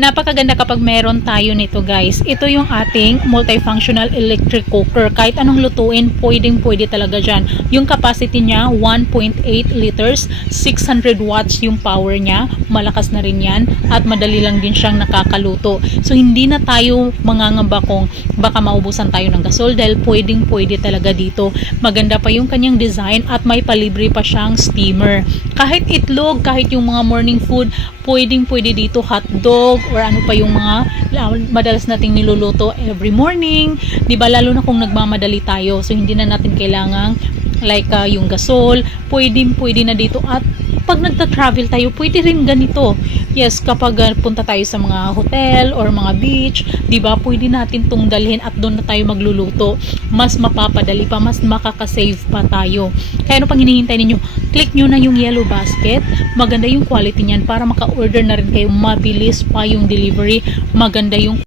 Napakaganda kapag meron tayo nito guys. Ito yung ating multifunctional electric cooker. Kahit anong lutuin, pwede talaga dyan. Yung capacity niya, 1.8 liters, 600 watts yung power niya. Malakas na rin yan at madali lang din siyang nakakaluto. So hindi na tayo mangangamba kung baka maubusan tayo ng gasol dahil pwede talaga dito. Maganda pa yung kanyang design at may palibre pa siyang steamer. Kahit itlog, kahit yung mga morning food, pwede dito, hotdog or ano pa yung mga madalas nating niluluto every morning, 'di ba? Lalo na kung nagmamadali tayo. So hindi na natin kailangang yung gasol, pwede na dito. At pag nagta-travel tayo, pwede rin ganito. Yes, kapag punta tayo sa mga hotel or mga beach, 'di ba? Pwede natin tong dalhin at doon na tayo magluluto. Mas mapapadali pa, mas makaka-save pa tayo. Kaya ano pang hinihintay ninyo? Click nyo na yung yellow basket. Maganda yung quality niyan para maka-order na rin kayo. Mabilis pa yung delivery. Maganda yung